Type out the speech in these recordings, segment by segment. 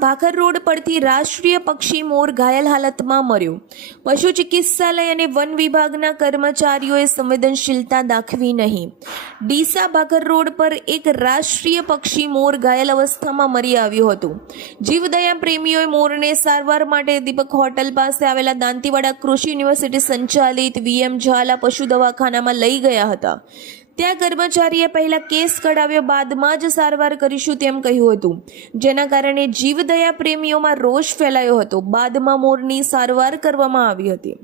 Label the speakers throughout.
Speaker 1: ભાખર road પરથી રાષ્ટ્રીય પક્ષી મોર ઘાયલ હાલતમાં મર્યો. પશુ ચિકિત્સાલય અને વન વિભાગના કર્મચારીઓએ સંવેદનશીલતા દાખવી નહીં. ડીસા ભાખર રોડ પર એક રાષ્ટ્રીય પક્ષી મોર ઘાયલ અવસ્થામાં મરી આવ્યું હતું. જીવદયા પ્રેમીઓએ મોરને સારવાર માટે દીપક હોટલ પાસે આવેલા દાંતીવાડા કૃષિ યુનિવર્સિટી સંચાલિત વીએમ ઝાલા પશુ દવાખાનામાં લઈ ગયા હતા. ત્યાં કર્મચારીએ પહેલા કેસ કઢાવ્યો, બાદમાં જ સારવાર કરીશું તેમ કહ્યું હતું. જેના કારણે જીવદયા પ્રેમીઓમાં રોષ ફેલાયો હતો. બાદમાં મોરની સારવાર કરવામાં આવી હતી.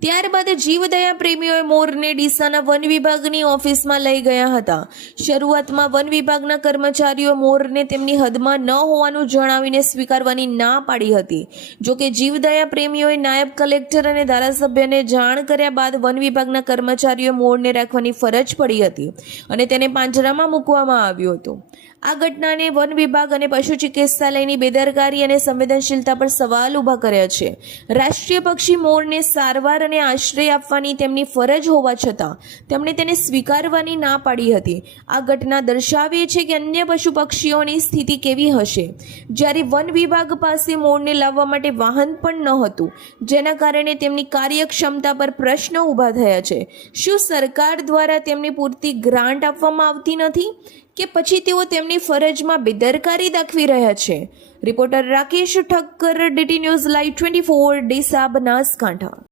Speaker 1: ત્યારબાદ જીવદયા પ્રેમીઓએ મોરને ડીસાના વન વિભાગની ઓફિસમાં લઈ ગયા હતા. શરૂઆતમાં વન વિભાગના કર્મચારીઓ મોરને તેમની હદમાં ન હોવાનું જણાવીને સ્વીકારવાની ના પાડી હતી. જોકે જીવદયા પ્રેમીઓએ નાયબ કલેક્ટર અને ધારાસભ્યને જાણ કર્યા બાદ વન વિભાગના કર્મચારીઓ મોરને રાખવાની ફરજ પડી હતી અને તેને પાંજરામાં મૂકવામાં આવ્યું હતું. આ ઘટનાને વન વિભાગ અને પશુ ચિકિત્સાલયની બેદરકારી અને સંવેદનશીલતા પર સવાલ ઊભા કર્યા છે. રાષ્ટ્રીય પક્ષી મોરને સારવાર અને આશ્રય આપવાની તેમની ફરજ હોવા છતાં તેમણે તેને સ્વીકારવાની ના પાડી હતી. આ ઘટના દર્શાવે છે કે અન્ય પશુ પક્ષીઓની સ્થિતિ કેવી હશે. જ્યારે વન વિભાગ પાસે મોરને લાવવા માટે વાહન પણ ન હતું, જેના કારણે તેમની કાર્યક્ષમતા પર પ્રશ્નો ઊભા થયા છે. શું સરકાર દ્વારા તેમને પૂરતી ગ્રાન્ટ આપવામાં આવતી નથી? કે પછી તેઓ તેમની ફરજમાં બેદરકારી દાખવી રહ્યા છે. Reporter Rakesh Thakkar, DT news live twenty four Deesa Banaskantha